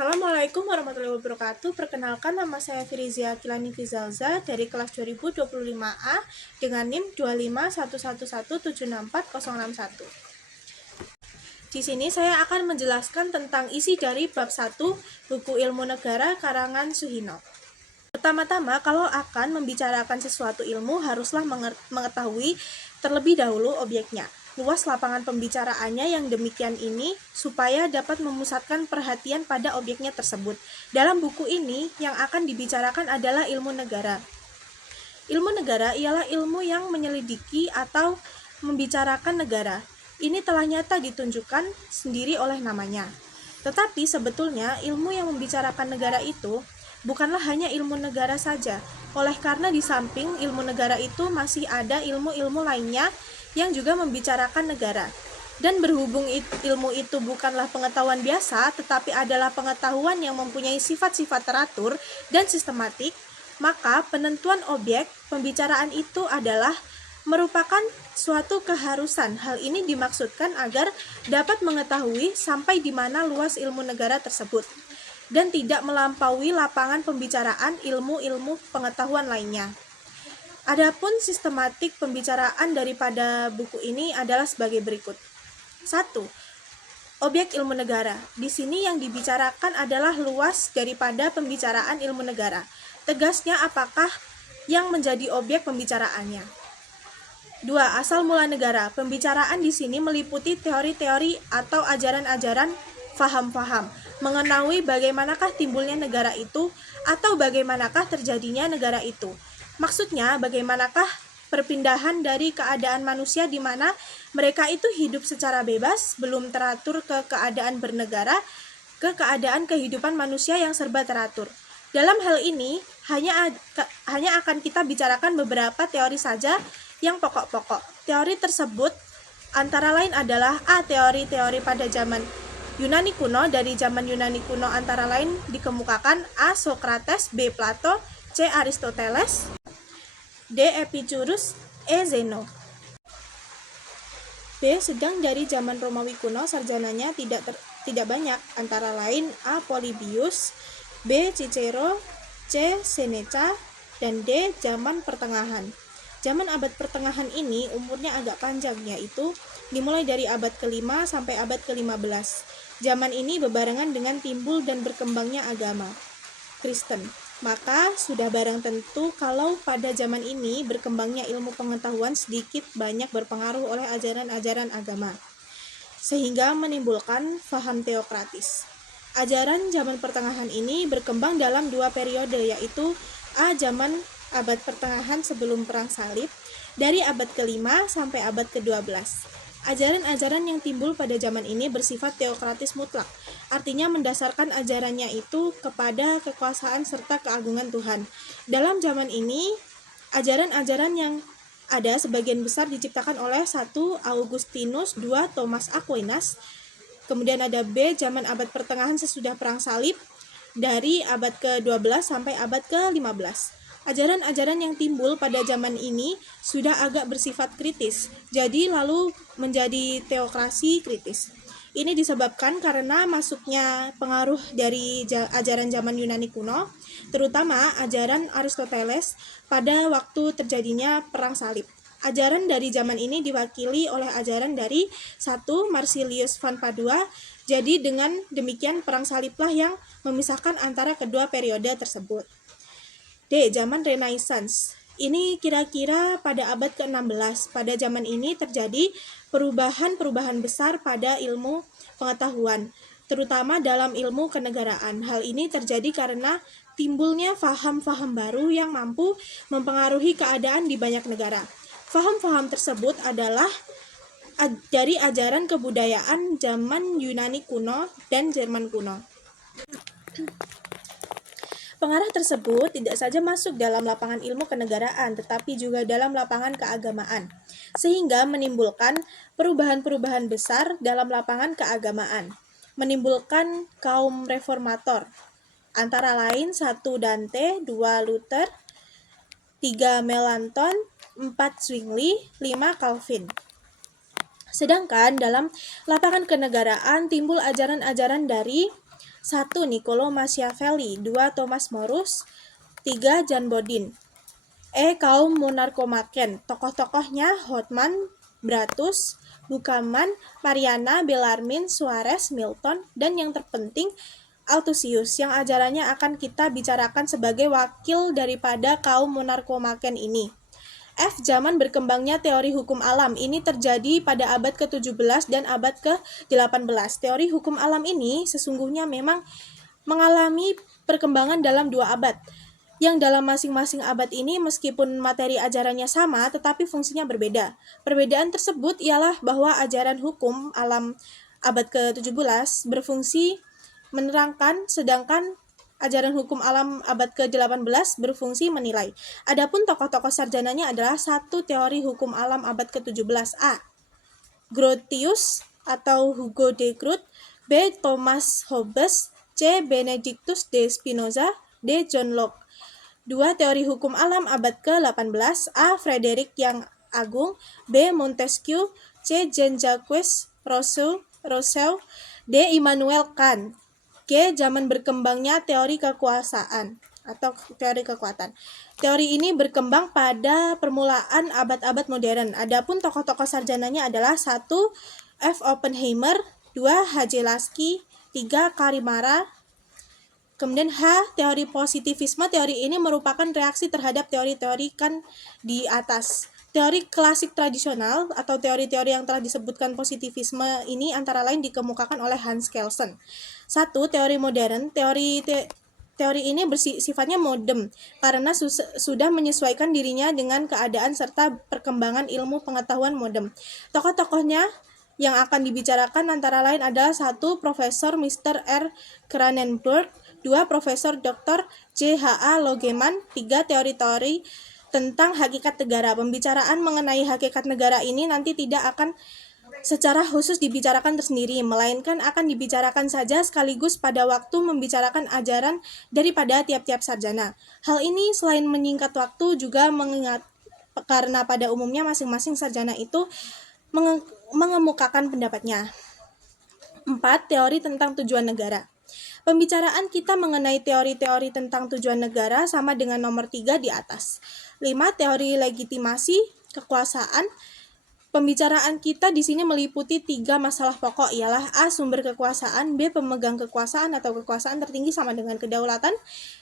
Assalamualaikum warahmatullahi wabarakatuh. Perkenalkan, nama saya Firizia Kilani Fizalza dari kelas 2025A dengan NIM 25111764061. Di sini saya akan menjelaskan tentang isi dari bab 1 buku Ilmu Negara karangan Suhino. Pertama-tama, kalau akan membicarakan sesuatu ilmu, haruslah mengetahui terlebih dahulu objeknya, luas lapangan pembicaraannya yang demikian ini, supaya dapat memusatkan perhatian pada objeknya tersebut. Dalam buku ini, yang akan dibicarakan adalah ilmu negara. Ilmu negara ialah ilmu yang menyelidiki atau membicarakan negara. Ini telah nyata ditunjukkan sendiri oleh namanya. Tetapi sebetulnya ilmu yang membicarakan negara itu bukanlah hanya ilmu negara saja, oleh karena di samping ilmu negara itu masih ada ilmu-ilmu lainnya yang juga membicarakan negara. Dan berhubung ilmu itu bukanlah pengetahuan biasa, tetapi adalah pengetahuan yang mempunyai sifat-sifat teratur dan sistematik, maka penentuan objek pembicaraan itu adalah merupakan suatu keharusan. Hal ini dimaksudkan agar dapat mengetahui sampai di mana luas ilmu negara tersebut dan tidak melampaui lapangan pembicaraan ilmu-ilmu pengetahuan lainnya. Adapun sistematik pembicaraan daripada buku ini adalah sebagai berikut. 1. Objek ilmu negara. Di sini yang dibicarakan adalah luas daripada pembicaraan ilmu negara. Tegasnya apakah yang menjadi objek pembicaraannya. 2. Asal mula negara. Pembicaraan di sini meliputi teori-teori atau ajaran-ajaran faham-faham, mengenai bagaimanakah timbulnya negara itu atau bagaimanakah terjadinya negara itu. Maksudnya, bagaimanakah perpindahan dari keadaan manusia di mana mereka itu hidup secara bebas, belum teratur ke keadaan bernegara, ke keadaan kehidupan manusia yang serba teratur. Dalam hal ini, hanya akan kita bicarakan beberapa teori saja yang pokok-pokok. Teori tersebut antara lain adalah A. Teori-teori pada zaman Yunani kuno. Dari zaman Yunani kuno antara lain dikemukakan A. Sokrates, B. Plato, C. Aristoteles, D. Epicurus, E. Zeno. B. Sedang dari zaman Romawi kuno sarjananya tidak banyak, antara lain A. Polybius, B. Cicero, C. Seneca, dan D. Zaman pertengahan. Zaman abad pertengahan ini umurnya agak panjang, yaitu dimulai dari abad ke-5 sampai abad ke-15. Zaman ini bebarengan dengan timbul dan berkembangnya agama Kristen. Maka sudah barang tentu kalau pada zaman ini berkembangnya ilmu pengetahuan sedikit banyak berpengaruh oleh ajaran-ajaran agama, sehingga menimbulkan faham teokratis. Ajaran zaman pertengahan ini berkembang dalam dua periode, yaitu A. Zaman abad pertengahan sebelum perang salib, dari abad ke-5 sampai abad ke-12. Ajaran-ajaran yang timbul pada zaman ini bersifat teokratis mutlak, artinya mendasarkan ajarannya itu kepada kekuasaan serta keagungan Tuhan. Dalam zaman ini, ajaran-ajaran yang ada sebagian besar diciptakan oleh 1. Augustinus, 2. Thomas Aquinas, kemudian ada B. Zaman abad pertengahan sesudah perang salib, dari abad ke-12 sampai abad ke-15. Ajaran-ajaran yang timbul pada zaman ini sudah agak bersifat kritis, jadi lalu menjadi teokrasi kritis. Ini disebabkan karena masuknya pengaruh dari ajaran zaman Yunani kuno, terutama ajaran Aristoteles pada waktu terjadinya perang salib. Ajaran dari zaman ini diwakili oleh ajaran dari 1. Marsilius van Padua. Jadi dengan demikian perang saliblah yang memisahkan antara kedua periode tersebut. D. Zaman Renaissance. Ini kira-kira pada abad ke-16. Pada zaman ini terjadi perubahan-perubahan besar pada ilmu pengetahuan, terutama dalam ilmu kenegaraan. Hal ini terjadi karena timbulnya faham-faham baru yang mampu mempengaruhi keadaan di banyak negara. Faham-faham tersebut adalah dari ajaran kebudayaan zaman Yunani kuno dan Jerman kuno. Pengarah tersebut tidak saja masuk dalam lapangan ilmu kenegaraan, tetapi juga dalam lapangan keagamaan, sehingga menimbulkan perubahan-perubahan besar dalam lapangan keagamaan, menimbulkan kaum reformator, antara lain 1. Dante, 2. Luther, 3. Melanchthon, 4. Zwingli, 5. Calvin. Sedangkan dalam lapangan kenegaraan timbul ajaran-ajaran dari 1. Niccolo Machiavelli, 2. Thomas Morus, 3. Jan Bodin. Kaum monarkomaken. Tokoh-tokohnya Hotman, Bratus, Buchanan, Mariana, Bellarmine, Suarez, Milton, dan yang terpenting Althusius, yang ajarannya akan kita bicarakan sebagai wakil daripada kaum monarkomaken ini. Zaman berkembangnya teori hukum alam. Ini terjadi pada abad ke-17 dan abad ke-18. Teori hukum alam ini sesungguhnya memang mengalami perkembangan dalam 2 abad. Yang dalam masing-masing abad ini meskipun materi ajarannya sama, tetapi fungsinya berbeda. Perbedaan tersebut ialah bahwa ajaran hukum alam abad ke-17 berfungsi menerangkan, sedangkan ajaran hukum alam abad ke-18 berfungsi menilai. Adapun tokoh-tokoh sarjananya adalah 1. Teori hukum alam abad ke-17 A. Grotius atau Hugo de Groot, B. Thomas Hobbes, C. Benedictus de Spinoza, D. John Locke. 2. Teori hukum alam abad ke-18 A. Frederick yang Agung, B. Montesquieu, C. Jean-Jacques Rousseau, D. Immanuel Kant. G. Zaman berkembangnya teori kekuasaan atau teori kekuatan. Teori ini berkembang pada permulaan abad-abad modern. Adapun tokoh-tokoh sarjananya adalah 1. F. Oppenheimer, 2. H.J. Lasky, 3. Karimara. Kemudian H. Teori positivisme. Teori ini merupakan reaksi terhadap teori-teori kan di atas. Teori klasik tradisional atau teori-teori yang telah disebutkan positivisme ini antara lain dikemukakan oleh Hans Kelsen. 1. Teori modern. Teori ini sifatnya modern karena sudah menyesuaikan dirinya dengan keadaan serta perkembangan ilmu pengetahuan modern. Tokoh-tokohnya yang akan dibicarakan antara lain adalah 1. Profesor Mr. R. Cranenburg, 2. Profesor Dr. J.H.A. Logeman, 3. Teori-teori tentang hakikat negara. Pembicaraan mengenai hakikat negara ini nanti tidak akan secara khusus dibicarakan tersendiri, melainkan akan dibicarakan saja sekaligus pada waktu membicarakan ajaran daripada tiap-tiap sarjana. Hal ini selain menyingkat waktu juga mengingat karena pada umumnya masing-masing sarjana itu mengemukakan pendapatnya. 4. Teori tentang tujuan negara. Pembicaraan kita mengenai teori-teori tentang tujuan negara sama dengan nomor 3 di atas. 5. Teori legitimasi kekuasaan. Pembicaraan kita di sini meliputi 3 masalah pokok, ialah A. Sumber kekuasaan, B. Pemegang kekuasaan atau kekuasaan tertinggi sama dengan kedaulatan,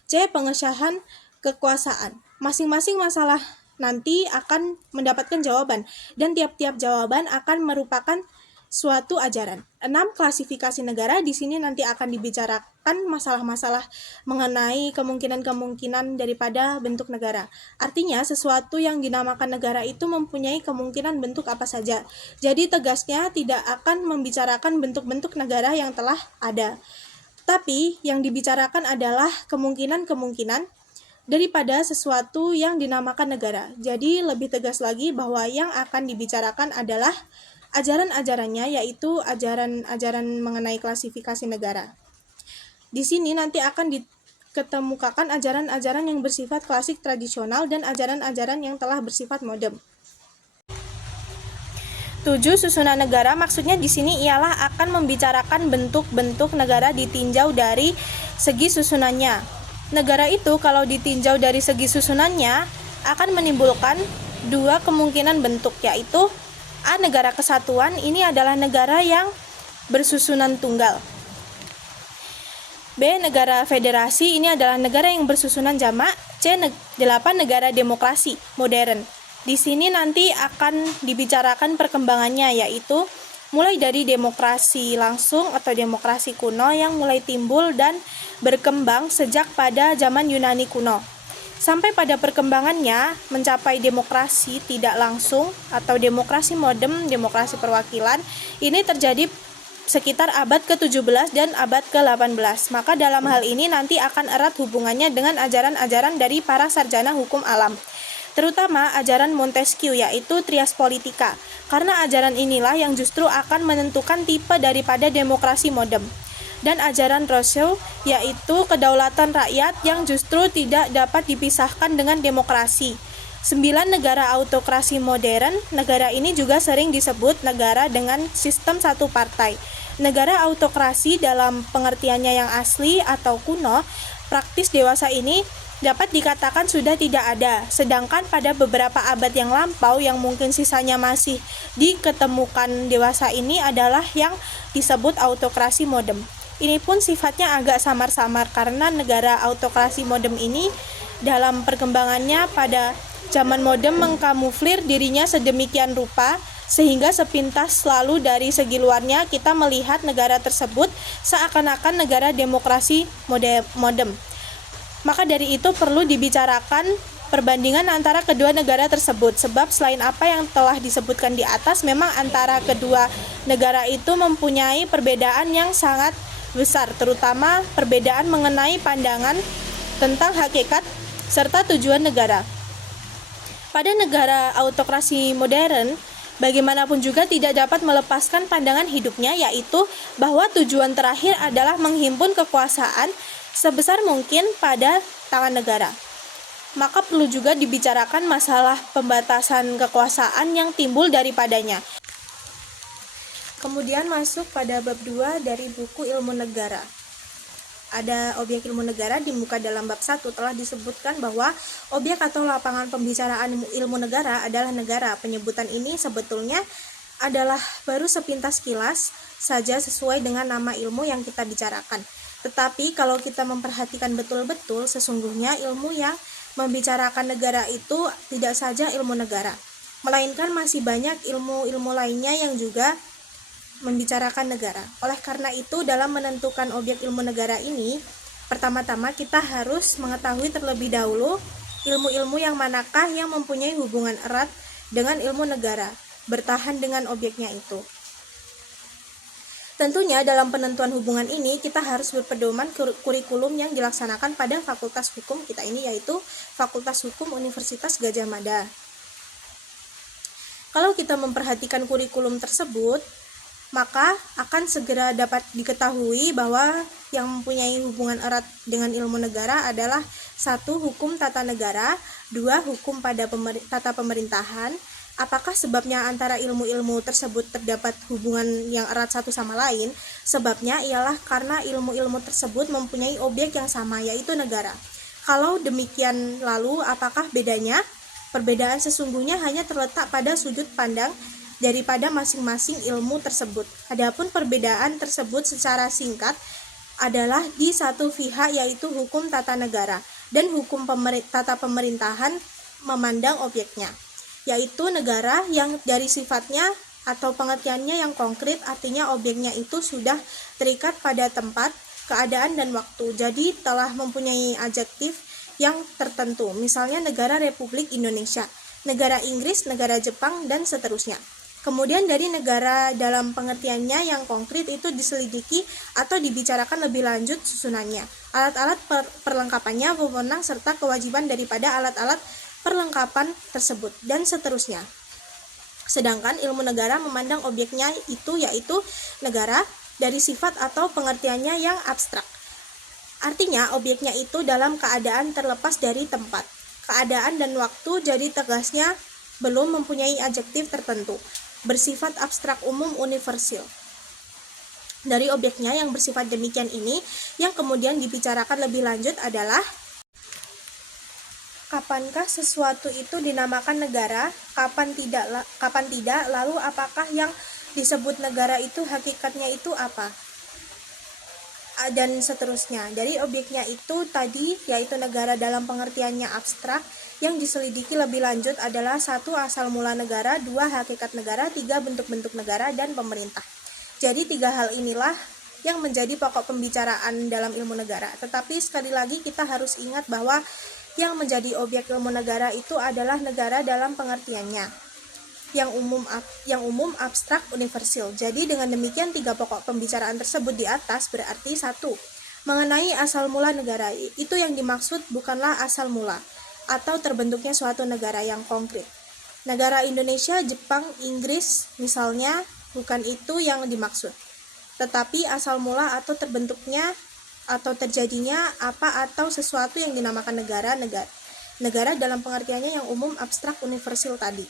C. Pengesahan kekuasaan. Masing-masing masalah nanti akan mendapatkan jawaban, dan tiap-tiap jawaban akan merupakan suatu ajaran. 6. Klasifikasi negara. Di sini nanti akan dibicarakan masalah-masalah mengenai kemungkinan-kemungkinan daripada bentuk negara. Artinya, sesuatu yang dinamakan negara itu mempunyai kemungkinan bentuk apa saja. Jadi, tegasnya tidak akan membicarakan bentuk-bentuk negara yang telah ada. Tapi, yang dibicarakan adalah kemungkinan-kemungkinan daripada sesuatu yang dinamakan negara. Jadi, lebih tegas lagi bahwa yang akan dibicarakan adalah ajaran-ajarannya, yaitu ajaran-ajaran mengenai klasifikasi negara. Di sini nanti akan diketemukakan ajaran-ajaran yang bersifat klasik tradisional dan ajaran-ajaran yang telah bersifat modern. 7. Susunan negara. Maksudnya di sini ialah akan membicarakan bentuk-bentuk negara ditinjau dari segi susunannya. Negara itu kalau ditinjau dari segi susunannya akan menimbulkan 2 kemungkinan bentuk, yaitu A. Negara kesatuan. Ini adalah negara yang bersusunan tunggal. B. Negara federasi. Ini adalah negara yang bersusunan jamak. C. 8. Negara demokrasi modern. Di sini nanti akan dibicarakan perkembangannya, yaitu mulai dari demokrasi langsung atau demokrasi kuno yang mulai timbul dan berkembang sejak pada zaman Yunani kuno, sampai pada perkembangannya mencapai demokrasi tidak langsung atau demokrasi modern, demokrasi perwakilan. Ini terjadi sekitar abad ke-17 dan abad ke-18. Maka dalam hal ini nanti akan erat hubungannya dengan ajaran-ajaran dari para sarjana hukum alam, terutama ajaran Montesquieu, yaitu trias politika, karena ajaran inilah yang justru akan menentukan tipe daripada demokrasi modern. Dan ajaran Rousseau, yaitu kedaulatan rakyat yang justru tidak dapat dipisahkan dengan demokrasi. 9. Negara autokrasi modern. Negara ini juga sering disebut negara dengan sistem satu partai. Negara autokrasi dalam pengertiannya yang asli atau kuno, praktis dewasa ini dapat dikatakan sudah tidak ada, sedangkan pada beberapa abad yang lampau yang mungkin sisanya masih diketemukan dewasa ini adalah yang disebut autokrasi modern. Ini pun sifatnya agak samar-samar karena negara autokrasi modern ini dalam perkembangannya pada zaman modern mengkamuflir dirinya sedemikian rupa sehingga sepintas selalu dari segi luarnya kita melihat negara tersebut seakan-akan negara demokrasi modern. Maka dari itu perlu dibicarakan perbandingan antara kedua negara tersebut, sebab selain apa yang telah disebutkan di atas, memang antara kedua negara itu mempunyai perbedaan yang sangat besar, terutama perbedaan mengenai pandangan tentang hakikat serta tujuan negara. Pada negara autokrasi modern, bagaimanapun juga tidak dapat melepaskan pandangan hidupnya, yaitu bahwa tujuan terakhir adalah menghimpun kekuasaan sebesar mungkin pada tangan negara. Maka perlu juga dibicarakan masalah pembatasan kekuasaan yang timbul daripadanya. Kemudian masuk pada bab 2 dari buku Ilmu Negara. Ada objek ilmu negara di muka dalam bab 1 telah disebutkan bahwa objek atau lapangan pembicaraan ilmu negara adalah negara. Penyebutan ini sebetulnya adalah baru sepintas kilas saja sesuai dengan nama ilmu yang kita bicarakan. Tetapi kalau kita memperhatikan betul-betul, sesungguhnya ilmu yang membicarakan negara itu tidak saja ilmu negara, melainkan masih banyak ilmu-ilmu lainnya yang juga membicarakan negara. Oleh karena itu, dalam menentukan objek ilmu negara ini, pertama-tama kita harus mengetahui terlebih dahulu ilmu-ilmu yang manakah yang mempunyai hubungan erat dengan ilmu negara, bertahan dengan objeknya itu. Tentunya dalam penentuan hubungan ini kita harus berpedoman kurikulum yang dilaksanakan pada Fakultas Hukum kita ini, yaitu Fakultas Hukum Universitas Gadjah Mada. Kalau kita memperhatikan kurikulum tersebut, maka akan segera dapat diketahui bahwa yang mempunyai hubungan erat dengan ilmu negara adalah 1. Hukum tata negara, 2. Hukum pada tata pemerintahan. Apakah sebabnya antara ilmu-ilmu tersebut terdapat hubungan yang erat satu sama lain? Sebabnya ialah karena ilmu-ilmu tersebut mempunyai objek yang sama, yaitu negara. Kalau demikian, lalu apakah bedanya? Perbedaan sesungguhnya hanya terletak pada sudut pandang daripada masing-masing ilmu tersebut. Adapun perbedaan tersebut secara singkat adalah di satu pihak, yaitu hukum tata negara, dan hukum tata pemerintahan memandang objeknya, yaitu negara yang dari sifatnya atau pengertiannya yang konkret, artinya objeknya itu sudah terikat pada tempat, keadaan, dan waktu. Jadi telah mempunyai adjektif yang tertentu, misalnya negara Republik Indonesia, negara Inggris, negara Jepang, dan seterusnya. Kemudian dari negara dalam pengertiannya yang konkret itu diselidiki atau dibicarakan lebih lanjut susunannya, alat-alat perlengkapannya, wewenang, serta kewajiban daripada alat-alat perlengkapan tersebut, dan seterusnya. Sedangkan ilmu negara memandang objeknya itu, yaitu negara, dari sifat atau pengertiannya yang abstrak. Artinya objeknya itu dalam keadaan terlepas dari tempat, keadaan, dan waktu, jadi tegasnya belum mempunyai adjektif tertentu, bersifat abstrak, umum, universal. Dari objeknya yang bersifat demikian ini, yang kemudian dibicarakan lebih lanjut adalah kapankah sesuatu itu dinamakan negara, kapan tidak, lalu apakah yang disebut negara itu hakikatnya itu apa, dan seterusnya. Dari objeknya itu tadi, yaitu negara dalam pengertiannya abstrak, yang diselidiki lebih lanjut adalah 1. Asal mula negara, 2. Hakikat negara, 3. Bentuk-bentuk negara dan pemerintah. Jadi 3 hal inilah yang menjadi pokok pembicaraan dalam ilmu negara. Tetapi sekali lagi kita harus ingat bahwa yang menjadi objek ilmu negara itu adalah negara dalam pengertiannya yang umum, abstrak, universal. Jadi dengan demikian 3 pokok pembicaraan tersebut di atas berarti 1. Mengenai asal mula negara, itu yang dimaksud bukanlah asal mula atau terbentuknya suatu negara yang konkret. Negara Indonesia, Jepang, Inggris misalnya, bukan itu yang dimaksud. Tetapi asal mula atau terbentuknya atau terjadinya apa atau sesuatu yang dinamakan negara dalam pengertiannya yang umum, abstrak, universal tadi.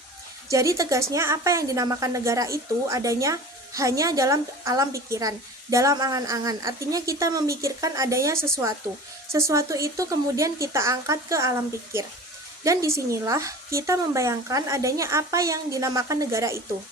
Jadi tegasnya apa yang dinamakan negara itu adanya hanya dalam alam pikiran, dalam angan-angan. Artinya kita memikirkan adanya sesuatu. Sesuatu itu kemudian kita angkat ke alam pikir. Dan disinilah kita membayangkan adanya apa yang dinamakan negara itu.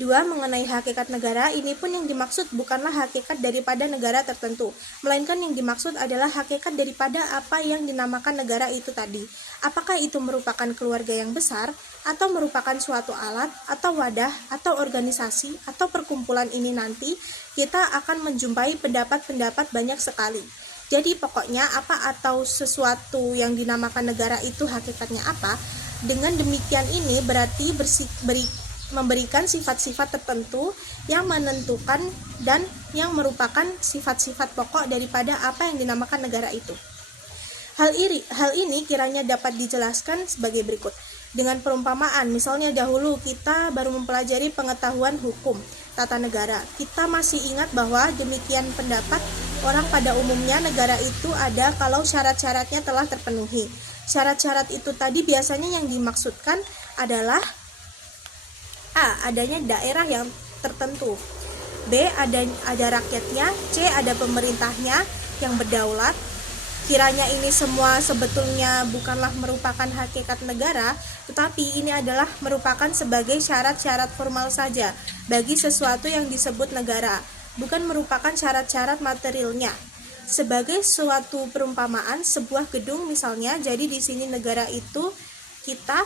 2. Mengenai hakikat negara, ini pun yang dimaksud bukanlah hakikat daripada negara tertentu, melainkan yang dimaksud adalah hakikat daripada apa yang dinamakan negara itu tadi. Apakah itu merupakan keluarga yang besar, atau merupakan suatu alat, atau wadah, atau organisasi, atau perkumpulan ini nanti, kita akan menjumpai pendapat-pendapat banyak sekali. Jadi pokoknya apa atau sesuatu yang dinamakan negara itu hakikatnya apa, dengan demikian ini berarti memberikan sifat-sifat tertentu yang menentukan dan yang merupakan sifat-sifat pokok daripada apa yang dinamakan negara itu. Hal ini kiranya dapat dijelaskan sebagai berikut. Dengan perumpamaan, misalnya dahulu kita baru mempelajari pengetahuan hukum tata negara. Kita masih ingat bahwa demikian pendapat orang pada umumnya negara itu ada kalau syarat-syaratnya telah terpenuhi. Syarat-syarat itu tadi biasanya yang dimaksudkan adalah A. Adanya daerah yang tertentu, B. Ada rakyatnya, C. Ada pemerintahnya yang berdaulat. Kiranya ini semua sebetulnya bukanlah merupakan hakikat negara, tetapi ini adalah merupakan sebagai syarat-syarat formal saja bagi sesuatu yang disebut negara, bukan merupakan syarat-syarat materialnya. Sebagai suatu perumpamaan, sebuah gedung misalnya, jadi di sini negara itu kita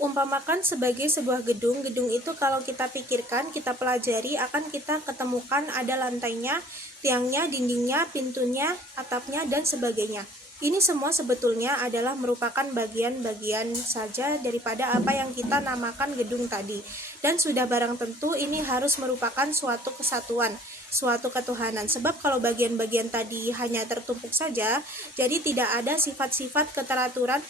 umpamakan sebagai sebuah gedung. Gedung itu kalau kita pikirkan, kita pelajari, akan kita ketemukan ada lantainya, tiangnya, dindingnya, pintunya, atapnya, dan sebagainya. Ini semua sebetulnya adalah merupakan bagian-bagian saja daripada apa yang kita namakan gedung tadi. Dan sudah barang tentu ini harus merupakan suatu kesatuan, suatu ketuhanan. Sebab kalau bagian-bagian tadi hanya tertumpuk saja, jadi tidak ada sifat-sifat keteraturan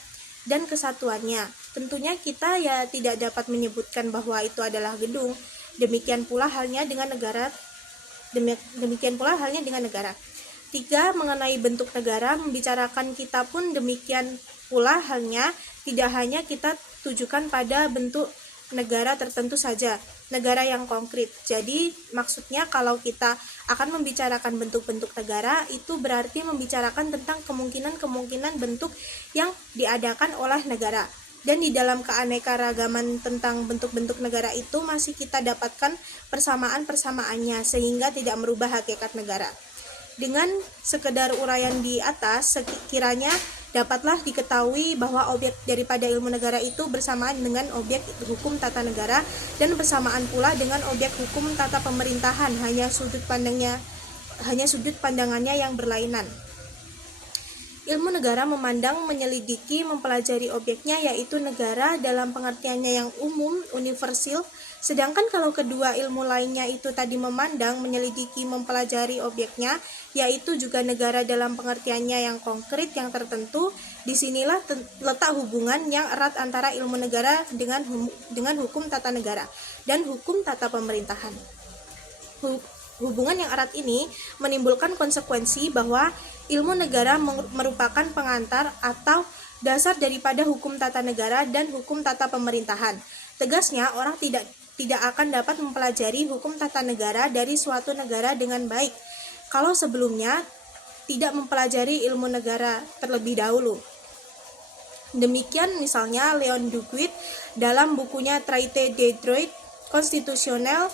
dan kesatuannya. Tentunya kita ya tidak dapat menyebutkan bahwa itu adalah gedung. Demikian pula halnya dengan negara. 3. Mengenai bentuk negara, membicarakan kita pun demikian pula halnya, tidak hanya kita tujukan pada bentuk negara tertentu saja, negara yang konkret. Jadi maksudnya kalau kita akan membicarakan bentuk-bentuk negara, itu berarti membicarakan tentang kemungkinan-kemungkinan bentuk yang diadakan oleh negara. Dan di dalam keanekaragaman tentang bentuk-bentuk negara itu masih kita dapatkan persamaan-persamaannya sehingga tidak merubah hakikat negara. Dengan sekedar uraian di atas, sekiranya dapatlah diketahui bahwa objek daripada ilmu negara itu bersamaan dengan objek hukum tata negara dan bersamaan pula dengan objek hukum tata pemerintahan, hanya sudut pandangannya yang berlainan. Ilmu negara memandang, menyelidiki, mempelajari objeknya, yaitu negara dalam pengertiannya yang umum, universal. Sedangkan kalau kedua ilmu lainnya itu tadi memandang, menyelidiki, mempelajari objeknya, yaitu juga negara dalam pengertiannya yang konkret, yang tertentu. Disinilah letak hubungan yang erat antara ilmu negara dengan hukum tata negara dan hukum tata pemerintahan. Hubungan yang erat ini menimbulkan konsekuensi bahwa ilmu negara merupakan pengantar atau dasar daripada hukum tata negara dan hukum tata pemerintahan. Tegasnya, orang tidak akan dapat mempelajari hukum tata negara dari suatu negara dengan baik kalau sebelumnya tidak mempelajari ilmu negara terlebih dahulu. Demikian misalnya Leon Duguid dalam bukunya Traité de droit constitutionnel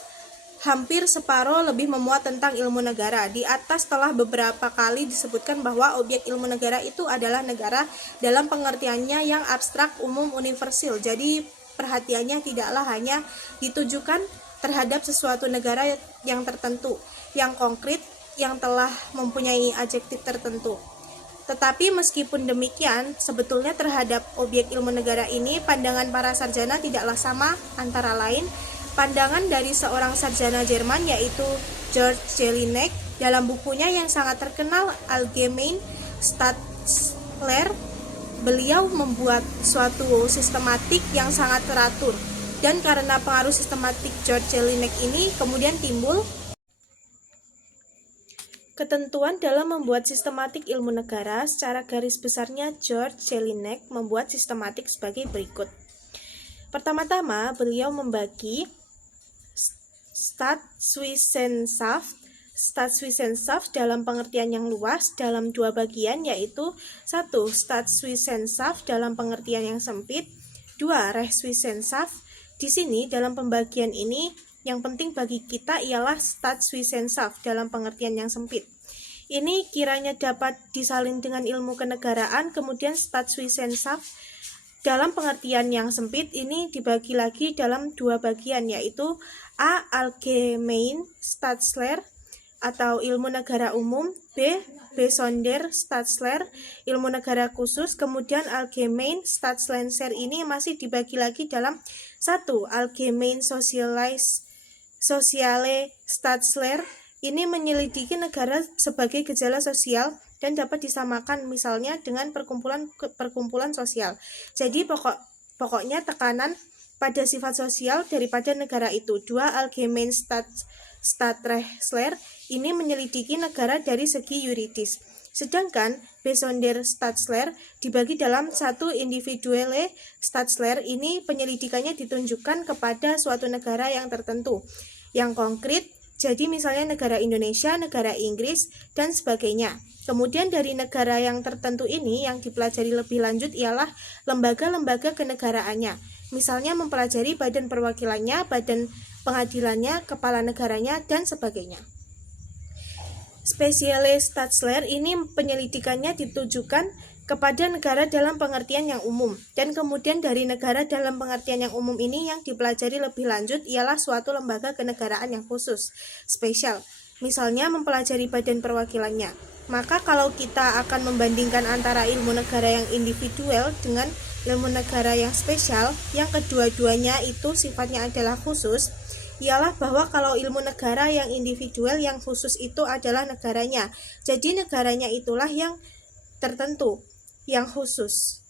hampir separuh lebih memuat tentang ilmu negara. Di atas telah beberapa kali disebutkan bahwa objek ilmu negara itu adalah negara dalam pengertiannya yang abstrak, umum, universal. Jadi perhatiannya tidaklah hanya ditujukan terhadap sesuatu negara yang tertentu, yang konkret, yang telah mempunyai adjektif tertentu. Tetapi meskipun demikian, sebetulnya terhadap objek ilmu negara ini, pandangan para sarjana tidaklah sama, antara lain pandangan dari seorang sarjana Jerman yaitu George Jelinek dalam bukunya yang sangat terkenal Allgemeine Staatslehre. Beliau membuat suatu sistematik yang sangat teratur, dan karena pengaruh sistematik George Jelinek ini kemudian timbul ketentuan dalam membuat sistematik ilmu negara. Secara garis besarnya George Jelinek membuat sistematik sebagai berikut. Pertama-tama, beliau membagi Staatswissenschaft dalam pengertian yang luas dalam dua bagian, yaitu satu, Staatswissenschaft dalam pengertian yang sempit, dua, Rechtswissenschaft. Di sini dalam pembagian ini yang penting bagi kita ialah Staatswissenschaft dalam pengertian yang sempit. Ini kiranya dapat disalin dengan ilmu kenegaraan. Kemudian Staatswissenschaft dalam pengertian yang sempit ini dibagi lagi dalam dua bagian, yaitu A. Allgemeine Staatslehre atau ilmu negara umum, B. Besondere Staatslehre, ilmu negara khusus. Kemudian Allgemeine Staatslehre ini masih dibagi lagi dalam satu, Allgemeine Soziale Staatslehre, ini menyelidiki negara sebagai gejala sosial dan dapat disamakan misalnya dengan perkumpulan sosial. Jadi pokoknya tekanan pada sifat sosial daripada negara itu. Dua, Allgemeine Staatslehre ini menyelidiki negara dari segi yuridis. Sedangkan Besondere Staatslehre dibagi dalam satu, Individuelle Staatslehre, ini penyelidikannya ditunjukkan kepada suatu negara yang tertentu, yang konkret. Jadi misalnya negara Indonesia, negara Inggris, dan sebagainya. Kemudian dari negara yang tertentu ini yang dipelajari lebih lanjut ialah lembaga-lembaga kenegaraannya. Misalnya mempelajari badan perwakilannya, badan pengadilannya, kepala negaranya, dan sebagainya. Speziale Staatslehre ini penyelidikannya ditujukan kepada negara dalam pengertian yang umum. Dan kemudian dari negara dalam pengertian yang umum ini yang dipelajari lebih lanjut ialah suatu lembaga kenegaraan yang khusus, spesial. Misalnya mempelajari badan perwakilannya. Maka kalau kita akan membandingkan antara ilmu negara yang individual dengan ilmu negara yang spesial, yang kedua-duanya itu sifatnya adalah khusus, ialah bahwa kalau ilmu negara yang individual yang khusus itu adalah negaranya. Jadi negaranya itulah yang tertentu, yang khusus.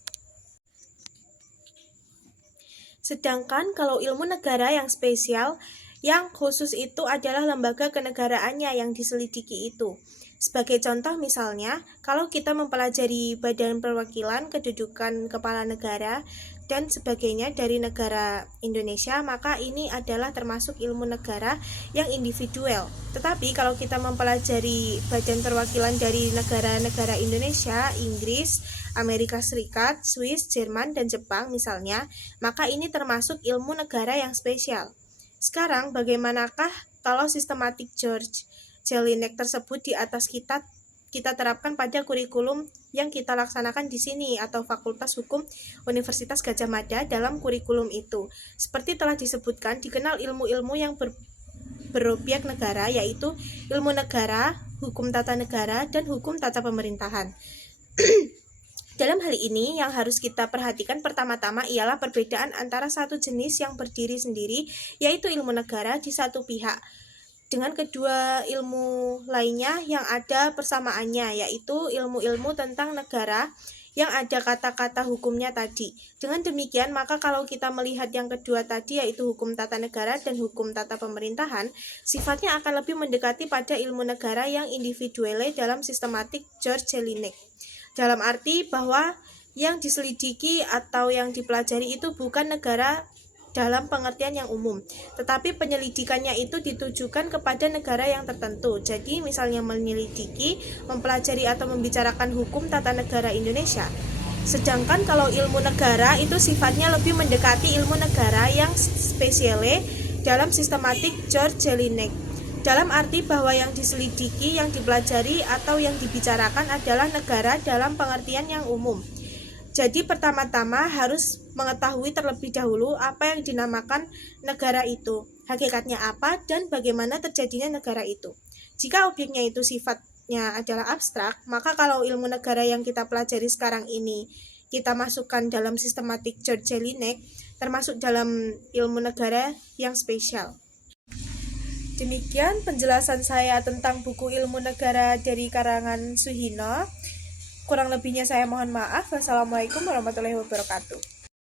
Sedangkan kalau ilmu negara yang spesial, yang khusus itu adalah lembaga kenegaraannya yang diselidiki itu. Sebagai contoh misalnya, kalau kita mempelajari badan perwakilan, kedudukan kepala negara, dan sebagainya dari negara Indonesia, maka ini adalah termasuk ilmu negara yang individual. Tetapi kalau kita mempelajari badan perwakilan dari negara-negara Indonesia, Inggris, Amerika Serikat, Swiss, Jerman, dan Jepang misalnya, maka ini termasuk ilmu negara yang spesial. Sekarang bagaimanakah kalau sistematik George Jelinek tersebut di atas kita terapkan pada kurikulum yang kita laksanakan di sini atau Fakultas Hukum Universitas Gadjah Mada dalam kurikulum itu. Seperti telah disebutkan, dikenal ilmu-ilmu yang berobyek negara, yaitu ilmu negara, hukum tata negara, dan hukum tata pemerintahan. Dalam hal ini yang harus kita perhatikan pertama-tama ialah perbedaan antara satu jenis yang berdiri sendiri, yaitu ilmu negara di satu pihak, dengan kedua ilmu lainnya yang ada persamaannya, yaitu ilmu-ilmu tentang negara yang ada kata-kata hukumnya tadi. Dengan demikian, maka kalau kita melihat yang kedua tadi, yaitu hukum tata negara dan hukum tata pemerintahan, sifatnya akan lebih mendekati pada ilmu negara yang individuelle dalam sistematik George Jelinek. Dalam arti bahwa yang diselidiki atau yang dipelajari itu bukan negara dalam pengertian yang umum, tetapi penyelidikannya itu ditujukan kepada negara yang tertentu. Jadi misalnya menyelidiki, mempelajari atau membicarakan hukum tata negara Indonesia. Sedangkan kalau ilmu negara itu sifatnya lebih mendekati ilmu negara yang spesiale dalam sistematik George Jelinek. Dalam arti bahwa yang diselidiki, yang dipelajari atau yang dibicarakan adalah negara dalam pengertian yang umum. Jadi pertama-tama harus mengetahui terlebih dahulu apa yang dinamakan negara itu, hakikatnya apa, dan bagaimana terjadinya negara itu. Jika objeknya itu sifatnya adalah abstrak, maka kalau ilmu negara yang kita pelajari sekarang ini kita masukkan dalam sistematik George Jelinek, termasuk dalam ilmu negara yang spesial. Demikian penjelasan saya tentang buku ilmu negara dari karangan Suhino. Kurang lebihnya saya mohon maaf. Wassalamualaikum warahmatullahi wabarakatuh.